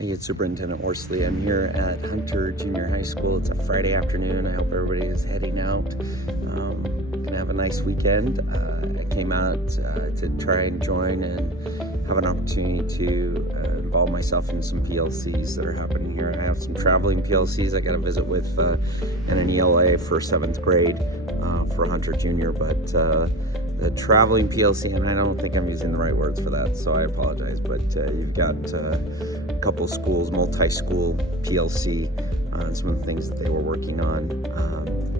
Hey, it's Superintendent Horsley. I'm here at Hunter Junior High School. It's a Friday afternoon. I hope everybody is heading out. Gonna have a nice weekend. I came out to try and join and have an opportunity to involve myself in some PLCs that are happening here. I have some traveling PLCs I got to visit with and an ELA for 7th grade for Hunter Junior, but the traveling PLC, and I don't think I'm using the right words for that, so I apologize, but you've got a couple schools, multi-school PLC, and some of the things that they were working on.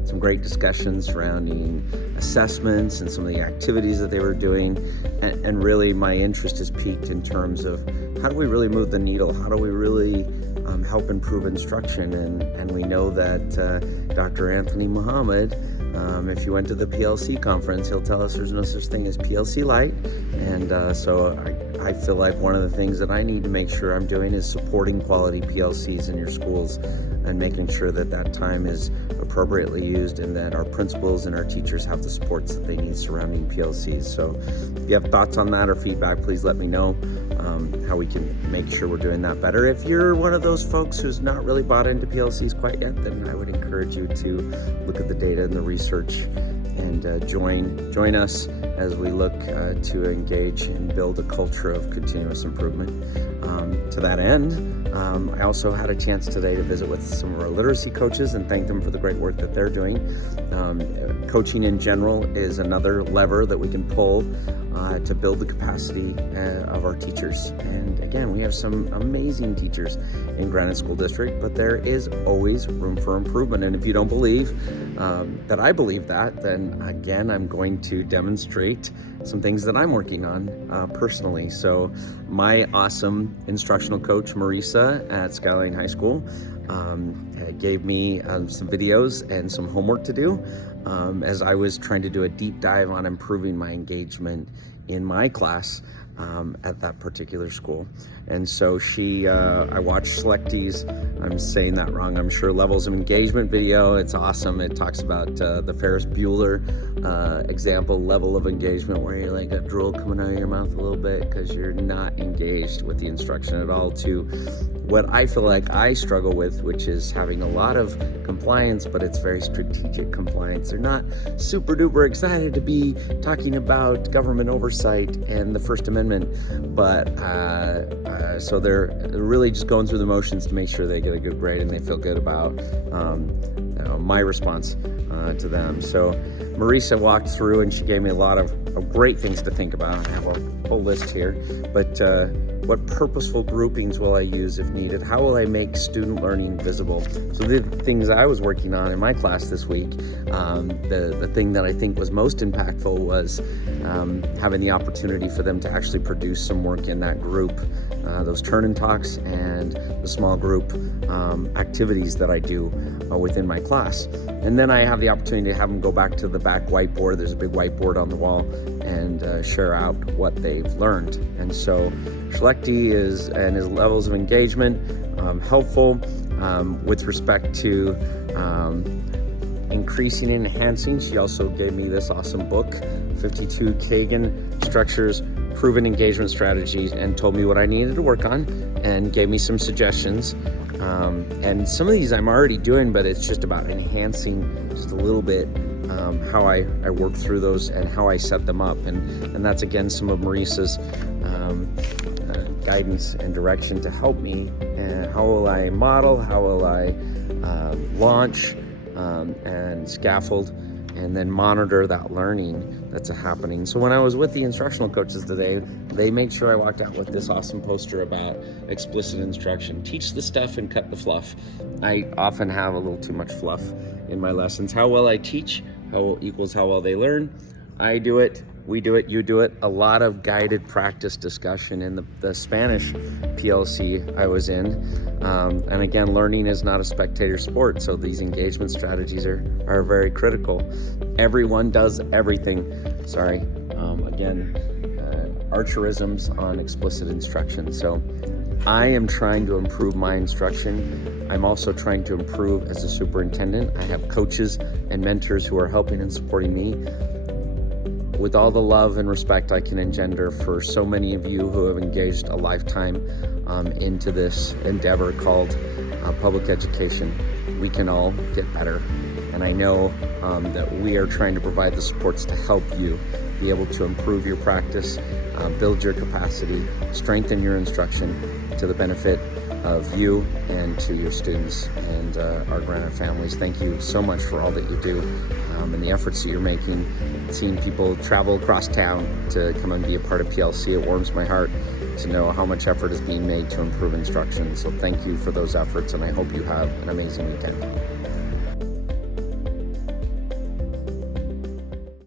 Some great discussions surrounding assessments and some of the activities that they were doing, and really my interest is piqued in terms of how do we really move the needle, how do we really help improve instruction, and we know that Dr. Anthony Muhammad, if you went to the PLC conference, he'll tell us there's no such thing as PLC light, and so I feel like one of the things that I need to make sure I'm doing is supporting quality PLCs in your schools and making sure that that time is appropriately used and that our principals and our teachers have the supports that they need surrounding PLCs. So if you have thoughts on that or feedback, please let me know how we can make sure we're doing that better. If you're one of those folks who's not really bought into PLCs quite yet, then I would encourage you to look at the data and the research and join us as we look to engage and build a culture of continuous improvement. To that end, I also had a chance today to visit with some of our literacy coaches and thank them for the great work that they're doing. Coaching in general is another lever that we can pull to build the capacity of our teachers. And again, we have some amazing teachers in Granite School District, but there is always room for improvement. And if you don't believe that I believe that, then again, I'm going to demonstrate some things that I'm working on personally. So my awesome instructional coach, Marisa at Skyline High School, gave me some videos and some homework to do as I was trying to do a deep dive on improving my engagement in my class at that particular school. And so I watched Selectee's, I'm saying that wrong, I'm sure, levels of engagement video. It's awesome. It talks about the Ferris Bueller example level of engagement where you're like a drool coming out of your mouth a little bit because you're not engaged with the instruction at all, to what I feel like I struggle with, which is having a lot of compliance, but it's very strategic compliance. They're not super duper excited to be talking about government oversight and the First Amendment, but so they're really just going through the motions to make sure they get a good grade and they feel good about my response to them. So Marisa walked through and she gave me a lot of great things to think about. I have a whole list here, but what purposeful groupings will I use if needed? How will I make student learning visible? So the things I was working on in my class this week, the thing that I think was most impactful was having the opportunity for them to actually produce some work in that group, those turn and talks and the small group activities that I do within my class. And then I have the opportunity to have them go back to the back whiteboard. There's a big whiteboard on the wall, and share out what they've learned. And so Selectee and his levels of engagement, helpful with respect to increasing and enhancing. She also gave me this awesome book, 52 Kagan Structures, Proven Engagement Strategies, and told me what I needed to work on and gave me some suggestions. And some of these I'm already doing, but it's just about enhancing just a little bit how I work through those and how I set them up. And that's, again, some of Marisa's guidance and direction to help me. How will I model? How will I launch and scaffold and then monitor that learning that's happening? So when I was with the instructional coaches today, they made sure I walked out with this awesome poster about explicit instruction. Teach the stuff and cut the fluff. I often have a little too much fluff in my lessons. How well I teach equals how well they learn. I do it, we do it, you do it. A lot of guided practice discussion in the Spanish PLC I was in. And again, learning is not a spectator sport, so these engagement strategies are very critical. Everyone does everything. Sorry, again, archerisms on explicit instruction. So I am trying to improve my instruction. I'm also trying to improve as a superintendent. I have coaches and mentors who are helping and supporting me. with all the love and respect I can engender for so many of you who have engaged a lifetime into this endeavor called public education, we can all get better. And I know that we are trying to provide the supports to help you be able to improve your practice, build your capacity, strengthen your instruction to the benefit of you and to your students and our Granite families. Thank you so much for all that you do and the efforts that you're making. Seeing people travel across town to come and be a part of PLC, it warms my heart to know how much effort is being made to improve instruction. So thank you for those efforts, and I hope you have an amazing weekend.